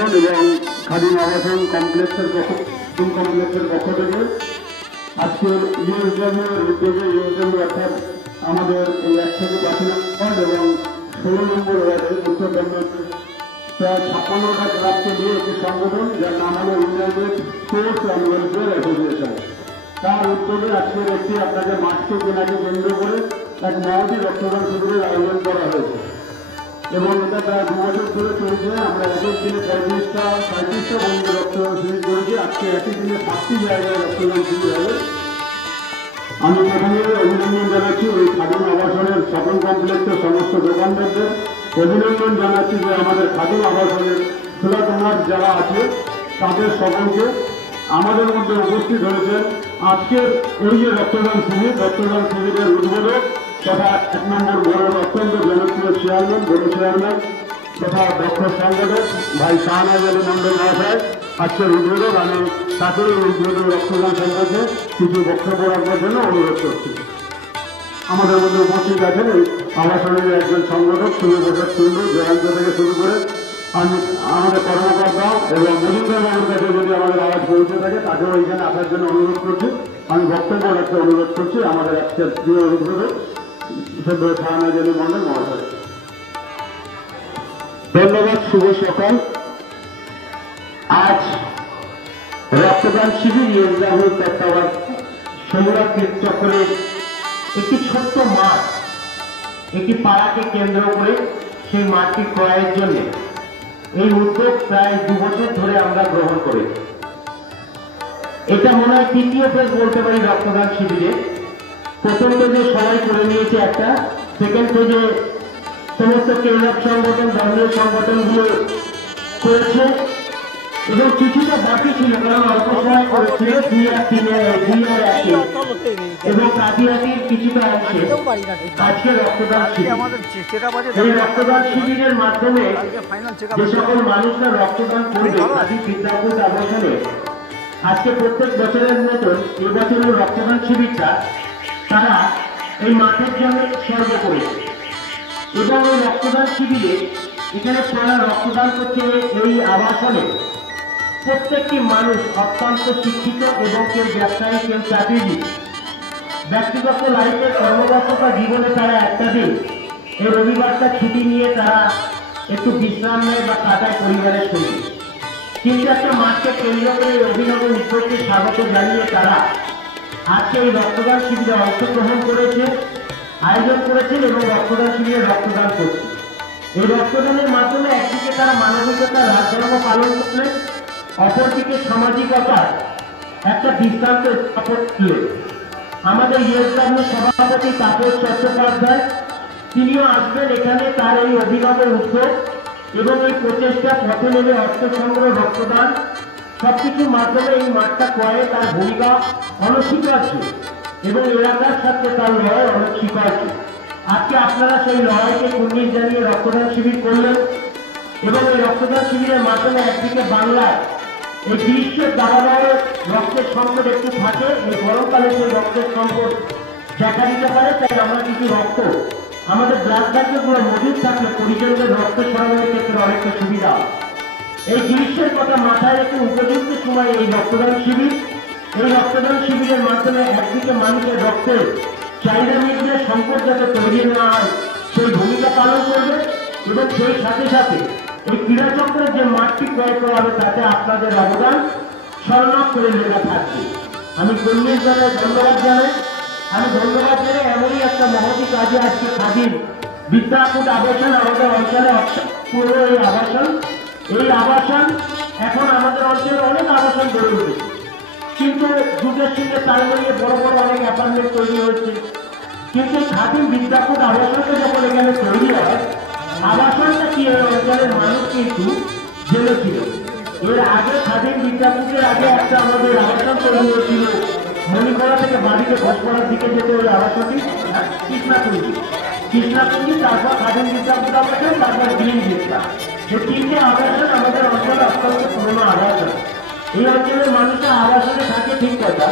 আবাসন এবং খাদিম আবাসন কমপ্লেক্সের পক্ষ থেকে আজকের ইউএসডব্লিউর উদ্যোগে ইউএসডব্লিউ অর্থাৎ আমাদের এই 1 থেকে 5 নম্বর এবং 16 নম্বর ওয়ার্ডের উত্তর দমদমের প্রায় 56টা ক্লাবকে নিয়ে একটি সংগঠন যার নাম হল United sports and welfare association, তার উদ্যোগে আজকের একটি আপনাদের মাঠকে কেনাকে কেন্দ্র করে এক মহতী রক্তদান শিবিরের আয়োজন করা হয়েছে এবং এটা প্রায় 2 বছর ধরে চলছে। আমরা একই দিনে 35টা বন্ধু রক্তদান শিবির করেছি। আজকে একই দিনে 5টি জায়গায় রক্তদান শিবির হবে। আমি প্রথমে অভিনন্দন জানাচ্ছি ওই খাদিম আবাসনের শপিং কমপ্লেক্সের সমস্ত দোকানদারদের, অভিনন্দন জানাচ্ছি যে আমাদের খাদিম আবাসনের খোলা তোমার যারা আছে তাদের সকলকে আমাদের মধ্যে উপস্থিত হয়েছেন আজকের এই যে রক্তদান শিবিরের উদ্বোধক তথা 1 নম্বর বোর্ডের অত্যন্ত জনপ্রিয় চেয়ারম্যান, বড় চেয়ারম্যান তথা দক্ষ সংগঠক ভাই শাহনাজ আলী মন্ডল মহাশয় আজকের উদ্বোধক। আমি তাকে এই উদ্বোধক রক্তদান সম্পর্কে কিছু বক্তব্য রাখবার জন্য অনুরোধ করছি। আমাদের মধ্যে উপস্থিত আছেন এই আবাসনের একজন সংগঠক সূর্যপ্রসাদ কুণ্ডু, জয়ন্ত থেকে শুরু করে আমাদের কর্মকর্তা এবং মজুমদার বাবুর কাছে যদি আমাদের আওয়াজ পৌঁছে থাকে তাকেও এইখানে আসার জন্য অনুরোধ করছি। আমি বক্তব্য রাখতে অনুরোধ করছি আমাদের আজকের প্রিয় উদ্বোধক শাহনাজ আলী মন্ডল মহাশয়। ধন্যবাদ। শুভ সকাল। আজ রক্তদান শিবির ইউএসডব্লিউ তত্ত্বাবধান সমুদ্র চক্রের একটি ছোট্ট মাঠ, একটি পাড়াকে কেন্দ্র করে সেই মাঠটি ক্রয়ের জন্য এই উদ্যোগ প্রায় 2 বছর ধরে আমরা গ্রহণ করেছি। এটা মনে হয় 3য় ফেজ বলতে পারি রক্তদান শিবিরে। প্রথম ফেজে সবাই করে নিয়েছে একটা, সেকেন্ড ফেজে সমস্ত ক্লাব সংগঠন, ধর্মীয় সংগঠনগুলো করেছে এবং কিছুটা বাকি ছিল কারণ অল্প সময় করেছিল 2 আর 3 এবং কাটিয়াটির কিছুটা অংশে আজকে রক্তদান শিবির। এই রক্তদান শিবিরের মাধ্যমে যে সকল মানুষরা রক্তদান করবে খাদিম বিদ্যাপীঠ আবাসনে আজকে প্রত্যেক বছরের মতন এবছরের রক্তদান শিবিরটা তারা এই মাঠের জন্য উৎসর্গ করেছে এবং এই রক্তদান শিবিরে এখানে তারা রক্তদান করছে এই আবাসনে প্রত্যেকটি মানুষ অত্যন্ত শিক্ষিত এবং কেউ ব্যবসায়ী, কেউ চাকরিজীবী। ব্যক্তিগত লাইফে কর্মব্যস্ততা জীবনে তারা একটা দিন এই রবিবারটা ছুটি নিয়ে তারা একটু বিশ্রাম নেয় বা কাটায় পরিবারের সঙ্গে, কিন্তু একটা মাঠকে কেন্দ্র করে অভিনব উদ্যোগকে স্বাগত জানিয়ে তারা আজকে এই রক্তদান শিবিরে অংশগ্রহণ করেছে, আয়োজন করেছেন এবং রক্তদান শিবিরে রক্তদান করছে। এই রক্তদানের মাধ্যমে একদিকে তারা মানবিকতার রাজধর্ম পালন করলেন, অপরদিকে সামাজিকতার একটা দৃষ্টান্ত স্থাপন করলেন। আমাদের ইউএসডব্লিউ সভাপতি তাপস চট্টোপাধ্যায় তিনিও আসবেন এখানে। তার এই অভিনব উদ্যোগ এবং এই প্রচেষ্টা পথে নেমে অর্থ সংগ্রহ, রক্তদান সবকিছুর মাধ্যমে এই মাঠটা ক্রয়ে তার ভূমিকা অনস্বীকার্য এবং এলাকার সাথে তার লড়াই অনস্বীকার্য। আজকে আপনারা সেই লড়াইকে কুর্নিশ জানিয়ে রক্তদান শিবির করলেন এবং এই রক্তদান শিবিরের মাধ্যমে একদিকে বাংলার এই গ্রীষ্মের দাবানলের রক্তের সংকট একটু থাকে, এই গরমকালে সেই রক্তের সংকট দেখা দিতে পারে, তাই আমরা কিছু রক্ত আমাদের ব্লাড ব্যাঙ্কগুলো মজুদ থাকলে পরিজনদের রক্ত সরবরাহের ক্ষেত্রে অনেকটা সুবিধা। এই গ্রীষ্মের কথা মাথায় রেখে উপযুক্ত সময় এই রক্তদান শিবির, এই রক্তদান শিবিরের মাধ্যমে একদিকে মানুষের রক্তের চাহিদা মিটিয়ে সংকট যাতে তৈরি না হয় সেই ভূমিকা পালন করবে এবং সেই সাথে সাথে এই ক্রীড়াচক্রের যে মাঠটি ক্রয় করা হবে তাতে আপনাদের অবদান স্মরণ করে লেখা থাকবে। আমি কুর্নিশ জানাই ধন্যবাদ জানাই। আমি ধন্যবাদ জানাই এমনই একটা মহতী কাজে আজকে খাদিম বিদ্যাপীঠ আবাসন আমাদের অঞ্চলে পুরো এই আবাসন এখন আমাদের অঞ্চলে অনেক আবাসন গড়ে উঠেছে, কিন্তু যুগের সঙ্গে তাল মিলিয়ে বড় বড় অনেক অ্যাপার্টমেন্ট তৈরি হচ্ছে, কিন্তু খাদিম বিদ্যাপীঠ আবাসনটা যখন এখানে তৈরি হয় আবাসনটা কি এই অঞ্চলের মানুষ কিন্তু জেনেছিল। এর আগে খাদিম বিদ্যাপীঠের আগে একটা আমাদের আবাসন তৈরি হয়েছিল মণিকোড়া থেকে বাড়িতে ঘোষপাড়ার দিকে যেতে ওই আবাসনটি কৃষ্ণাকুণ্ডি, তারপর খাদিম বিদ্যাপীঠ আবাসন, তারপর গ্রিন ভিস্টা। এই 3টে আবাসন আমাদের অঞ্চলে অত্যন্ত পুরোনো আবাসন। এই অঞ্চলের মানুষরা আবাসনে থাকে ঠিক কথা,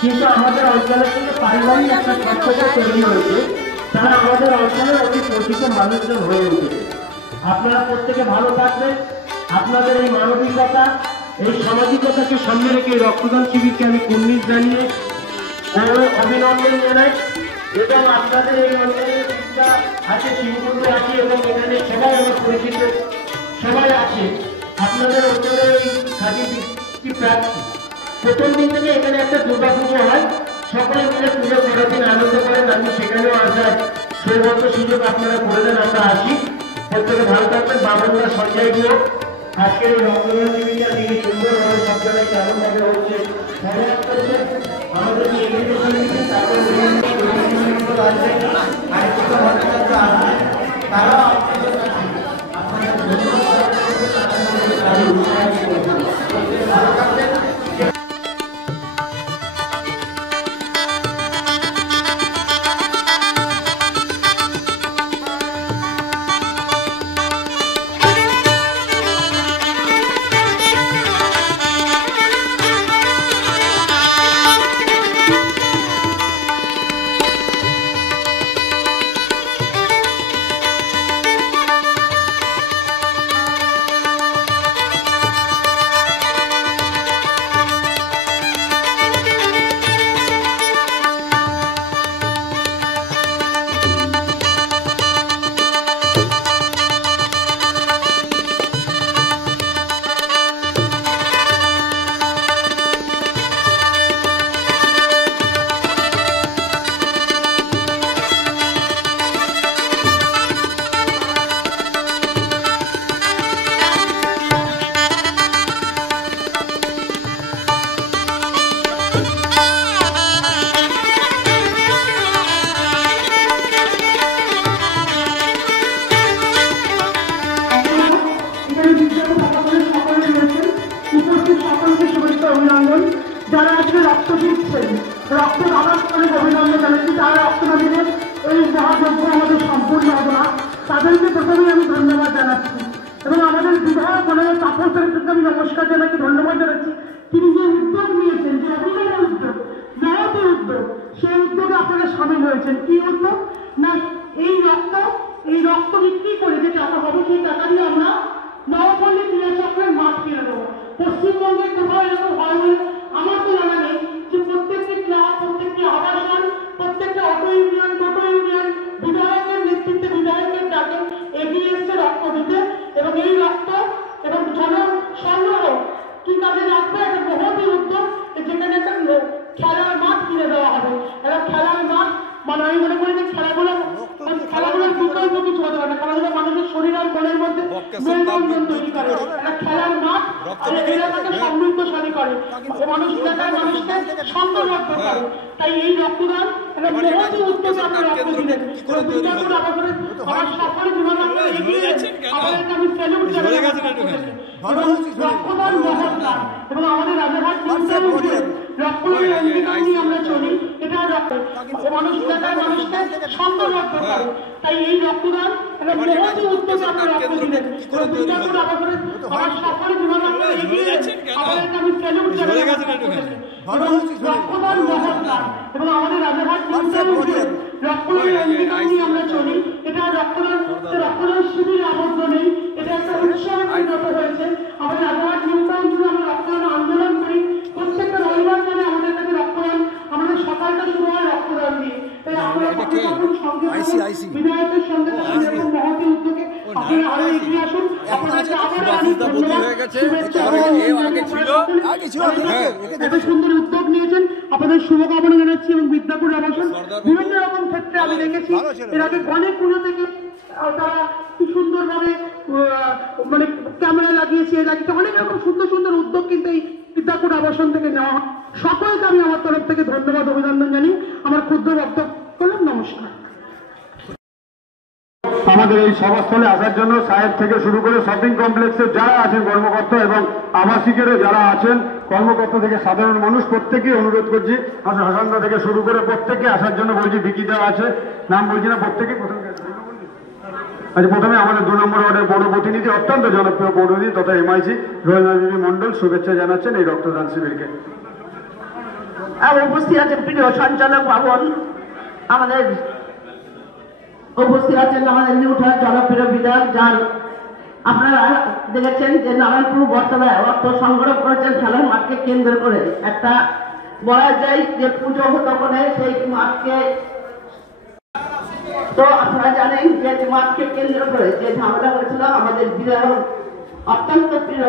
কিন্তু আমাদের অঞ্চলের সঙ্গে পারিবারিক একটা সম্পর্ক তৈরি হয়েছে, তারা আমাদের অঞ্চলের অতি পরিচিত মানুষজন হয়ে উঠেছে। আপনারা প্রত্যেকে ভালো থাকবেন, আপনাদের এই মানবিকতা, এই সামাজিকতাকে সামনে রেখে রক্তদান শিবিরকে আমি কুর্নিশ জানিয়ে অভিনন্দন জানাই। এবং আপনাদের এই অঞ্চলের আছে, শিবকুণ্ডে আছে এবং এখানে সবাই আমার পরিচিত সবাই আছে। আপনাদের অঞ্চলে এই খাদি বৃত্তি প্রার্থী প্রথম দিন থেকে এখানে একটা দুর্গা পুজো হয়, সকলে মিলে পুজো করার দিন আনন্দ করেন। আমি সেখানেও আসার সৌভাগ্য সুযোগ আপনারা করে দেন, আমরা আসি। প্রত্যেকে ভালো থাকবেন। বাবনদা সঞ্জয় গুহ আজকের এই রক্তদান শিবিরটা তিনি সুন্দরভাবে সব জায়গায় কেমনভাবে হচ্ছে ধন্যবাদ করছেন। আমাদেরকে এগিয়ে দিচ্ছেন, তারপর তারা যারা আজকে রক্ত দিচ্ছেন, রক্ত দান করে অভিনন্দন জানাচ্ছি। তারা রক্ত না দিলে এই মহাযজ্ঞ আমাদের সম্পূর্ণ হবে না। তাদেরকে প্রথমে আমি ধন্যবাদ জানাচ্ছি এবং আমাদের বিধায়ক মনে তাপসের থেকে আমি নমস্কার জানাচ্ছি, ধন্যবাদ জানাচ্ছি। তিনি যে উদ্যোগ নিয়েছেন, যে অভিনব উদ্যোগ, মহৎ উদ্যোগ, সেই উদ্যোগে আপনারা সামিল হয়েছেন। কি উদ্যোগ না, এই রক্ত বিক্রি করে যে টাকা হবে সেই টাকা দিয়ে আমরা নবপল্লী ক্রীড়া চক্রের মাঠ কিনে দেবো। পশ্চিমবঙ্গের কোথাও এরকম হয় আমার তো জানা নেই যে প্রত্যেকটি ক্লাব, প্রত্যেকটি আবাসন, প্রত্যেকটা অটো ইউনিয়ন, টোটো ইউনিয়ন বিধায়কের নেতৃত্বে, বিধায়কের ডাকে এগিয়ে এসছে রক্ত দিতে। এবং এই রক্ত এবং জনসংগ্রহ কি কাজে লাগবে, একটা মহৎ উদ্যোগ, যেখানে একটা খেলার মাঠ কিনে দেওয়া হবে। একটা খেলার মাঠ মানে আমি মনে করি যে খেলাধুলার বিকল্প কিছু হতে পারে না। খেলাধুলা মানুষের শরীর আর মনের মধ্যে মেলবন্ধন তৈরি করে। একটা খেলার মাঠ এলাকাকে সমৃদ্ধশালী করে, মানুষ এলাকায় মানুষকে সংঘবদ্ধ করে। তাই এই রক্তদান একটা মহৎ উদ্যোগে আমরা রক্ত দিলেন। আমার সকলে যেভাবে আমরা এগিয়ে আমাদেরকে আমি স্যালুট জানাই। রক্তদান মহৎ দান এবং আমাদের রাজারহাট রক্তদানের অঙ্গীকার নিয়ে আমরা চলি। এটা মানুষ এলাকায় মানুষকে সংঘবদ্ধ করে। তাই এই রক্তদান একটা মহৎ উদ্যোগে আমরা রক্ত দিলেন। আমার সকলে যেভাবে আমরা এগিয়ে আমাদেরকে আমি স্যালুট জানাই। রক্তদান মহৎ দান এবং আমাদের রাজারহাট রক্তদানের অঙ্গীকার নিয়ে আমরা চলি। এটা রক্তদান শিবিরে আবদ্ধ নেই, এটা একটা উৎসবে পরিণত হয়েছে। আমাদের রাজারহাট নিউটাউন জুড়ে আমরা রক্তদান আন্দোলন করি। প্রত্যেকটা রবিবার জানে আমাদের কাছে রক্তদান, আমাদের সকালটা শুরু হয় রক্তদান দিয়ে। তাই আমরা বিধায়কের সঙ্গে মহৎ উদ্যোগে আপনারা আরো এগিয়ে আসুন। আপনাদেরকে এত সুন্দর উদ্যোগ নিয়েছেন, আপনাদের শুভকামনা জানাচ্ছি। এবং বিদ্যাপুর আবাসন বিভিন্ন রকম ক্ষেত্রে আমি দেখেছি এর আগে অনেক পুজো থেকে তারা কি সুন্দরভাবে মানে ক্যামেরা লাগিয়েছে, লাগিয়েছে অনেক রকম সুন্দর সুন্দর উদ্যোগ কিন্তু এই বিদ্যাপুর আবাসন থেকে নেওয়া। সকলকে আমি আমার তরফ থেকে ধন্যবাদ, অভিনন্দন জানিয়ে আমার ক্ষুদ্র বক্তব্য করলাম। নমস্কার। আমাদের এই সভাস্থলে আসার জন্য সাহেব থেকে শুরু করে শপিং কমপ্লেক্সের যারা আছেন কর্মকর্তা এবং আবাসিকেরও যারা আছেন কর্মকর্তা থেকে সাধারণ মানুষ প্রত্যেকেই অনুরোধ করছি, হাসানদা থেকে শুরু করে প্রত্যেকে আসার জন্য বলছি। বিকিদা আছে, নাম বলছি না, প্রত্যেকেই প্রথমে আমাদের 2 নম্বর ওয়ার্ডের পৌর প্রতিনিধি, অত্যন্ত জনপ্রিয় পৌরনিধি তথা এমআইসি রোহিণী মন্ডল শুভেচ্ছা জানাচ্ছেন এই রক্তদান শিবিরকে। আর উপস্থিত আছেন প্রিয় সঞ্চালক ভবন, উপস্থিত আছেন আমাদের নিউটাউন জনপ্রিয় বিধায়ক, যার আপনারা দেখেছেন যে নারায়ণপুর বটতলায় অর্থ সংগ্রহ করেছেন খেলার মাঠকে কেন্দ্র করে। একটা বলা যায় যে পুজো হতো করে সেই মাঠকে, তো আপনারা জানেন যে মাঠকে কেন্দ্র করে যে ঝামেলা হয়েছিল আমাদের বিধায়ক অত্যন্ত প্রিয়,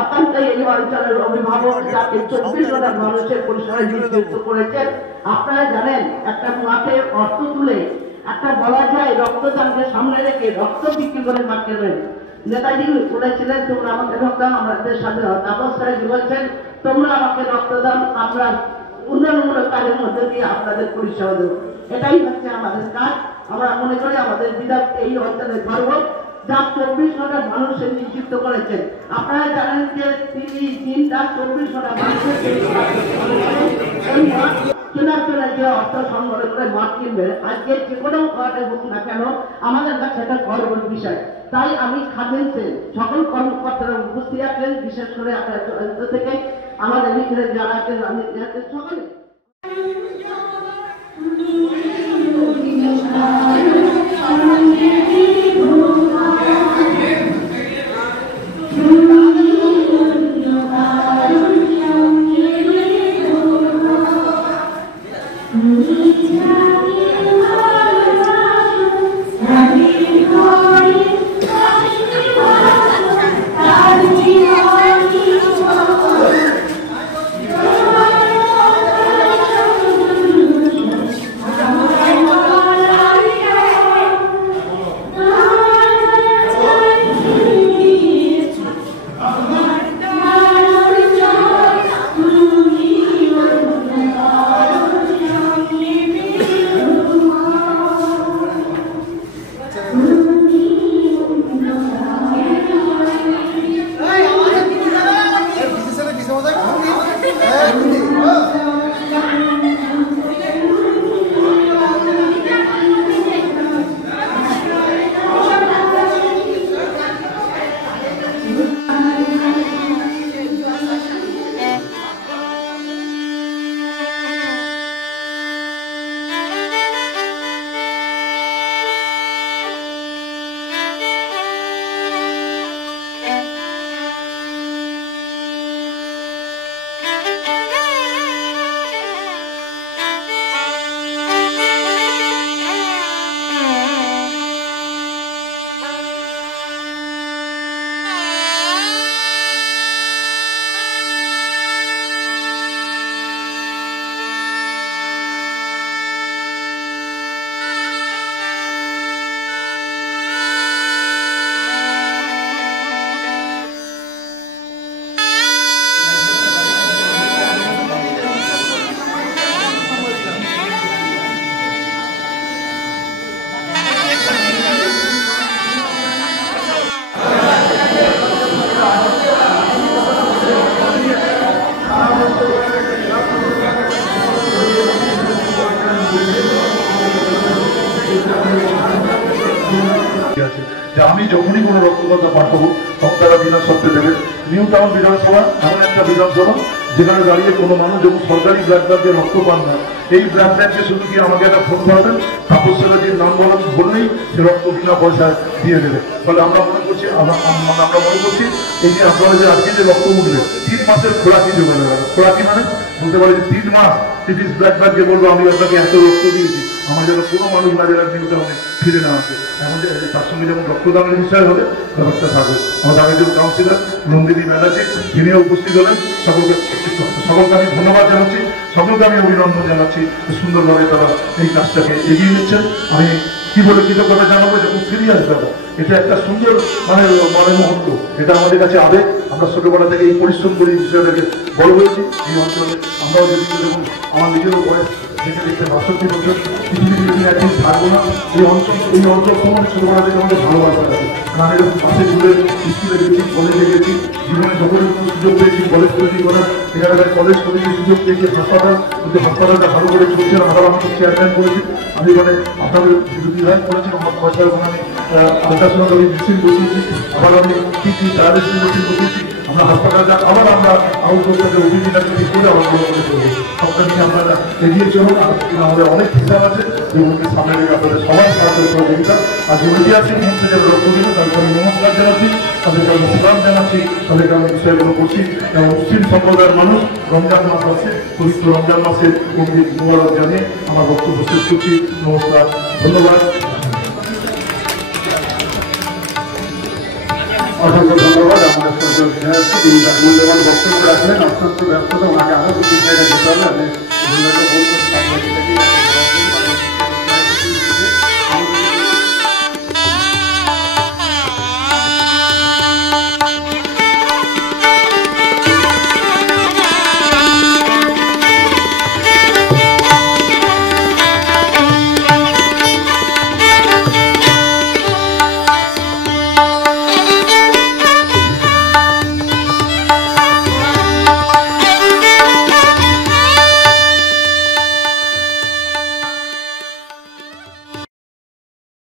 অত্যন্ত এই অঞ্চলের অভিভাবক যাকে 24 ঘন্টা মানুষের পরিসরে নিযুক্ত করেছেন। আপনারা জানেন একটা মাঠে অর্থ তুলে একটা বলা যায় রক্তদানকে সামনে রেখে রক্ত বিক্রি করে মাঠ কেনেন। নেতাজি বলেছিলেন তোমরা আমাকে রক্তদান, আমাদের স্বাধীনতা অবস্থায় বলছেন তোমরা আমাকে রক্তদান, আমরা উন্নয়নমূলক কাজের মধ্যে দিয়ে আপনাদের পরিষেবা দেব। এটাই হচ্ছে আমাদের কাজ। আমরা মনে করি আমাদের বিধায়ক এই অঞ্চলের গর্ব, যা 24 ঘন্টা মানুষের নিযুক্ত করেছেন। আপনারা জানেন যে তিনি দিনটা 24 ঘন্টা মানুষের এই মাঠ কেনার জন্য যে অর্থ সংগ্রহ করে মাঠ কিনবেন, আজকে যে কোনো ওয়ার্ডে হোক না কেন আমাদের কাছে একটা গর্বের বিষয়। তাই আমি খাদেন সেন সকল কর্মকর্তারা উপস্থিত আছেন, বিশেষ করে আপনার থেকে আমাদের ভিতরে যারা আছেন আমি সকলে আমি যখনই কোনো রক্তদাতা পাঠাবো তখন তারা বিনা শর্তে দেবে। নিউ টাউন বিধানসভা এমন একটা বিধানসভা যেখানে দাঁড়িয়ে কোনো মানুষ যখন সরকারি ব্লাড ব্যাংকে রক্ত পান না, এই ব্লাড ব্যাংকে শুধু কি আমাকে একটা ফোন করবেন, তাপস চ্যাটার্জির নাম বললেই সে রক্ত বিনা পয়সায় দিয়ে দেবে। ফলে আমরা মনে করছি এই যে আপনারা যে আজকে যে রক্ত উঠবে 3 মাসের খোরাকি জোগাড় হবে। খোরাকি মানে বলতে পারি যে 3 মাস সিটিস ব্লাড ব্যাংকে বলবো আমি আপনাকে এত রক্ত দিয়েছি, আমার যেন কোনো মানুষ না যেন নিউ টাউনে ফিরে না আসে। এখন যে তার সঙ্গে যেমন রক্তদানের বিষয় হবে ব্যাপারটা থাকবে। আমাদের আরেকজন কাউন্সিলর নন্দিনী ব্যানার্জি তিনিও উপস্থিত হলেন। সকলকে আমি ধন্যবাদ জানাচ্ছি, সকলকে আমি অভিনন্দন জানাচ্ছি, সুন্দরভাবে তারা এই কাজটাকে এগিয়ে নিচ্ছেন। আমি কি বলে কৃতজ্ঞতা জানাবো, যখন ফিরিয়ে আসবে এটা একটা সুন্দর মানে মুহূর্ত, এটা আমাদের কাছে আবেগ। আমরা ছোটবেলা থেকে এই পরিশ্রম করি বিষয়টাকে বড় হয়েছি এই অঞ্চলে। আমরাও যদি দেখুন আমার নিজেরও বয়স দেখে দেখতে 62 বছর, পৃথিবীর একদিন থাকবো না। এই অঞ্চল সম্বন্ধে ছোটবেলা থেকে আমাদের ভালোবাসা আছে। কারণ এরকম পাশে ঘুরে স্কুলে গেছি, কলেজে গেছি, জীবনে যখনই কোনো সুযোগ পেয়েছি কলেজ তৈরি করার, এখানে কলেজ কলেজে সুযোগ পেয়েছি, হাসপাতালটা ভালো করে চলছে। আমরা আমাকে চেয়ারম্যান করেছি, আমি মানে আপনাদের ডিজাইন করেছি, আমার পয়সার ওখানে আলট্রাসোনোগ্রাফি মেশিন বসিয়েছি, আবার আমি কি ডায়ালিসিস মেশিন বসিয়েছি, আমরা হাসপাতালে যাক, আবার আমরা আউট করতে অভিযোগটা যদি করে আবার ভালো করে করবো। সবটা নিয়ে আপনারা এগিয়ে চলুন। আর আমাদের অনেক হিসাব আছে যেগুলোকে সামনে রেখে আপনাদের সবাই সাহায্য সহযোগিতা। আর যে ঐতিহাসিক মুহূর্তে যে রক্ত দিল তাদেরকে আমি নমস্কার জানাচ্ছি, তাদেরকে আমি সালাম জানাচ্ছি, তাদেরকে আমি বিষয়গুলো করছি। এবং মুসলিম সম্প্রদায়ের মানুষ রমজান মাস আছে, পবিত্র রমজান মাসে অগ্রিম মুবারক জানিয়ে আমার বক্তব্য শেষ করছি। নমস্কার, ধন্যবাদ। অসংখ্য ধন্যবাদ। আমাদের সরকার বিধায়ক তিনি মূল্যবান বক্তব্য রাখলেন। অত্যন্ত ব্যস্ততা, ওনাকে আরো কিছু জায়গায় যেতে হবে। আমি মূল্যবান বলবো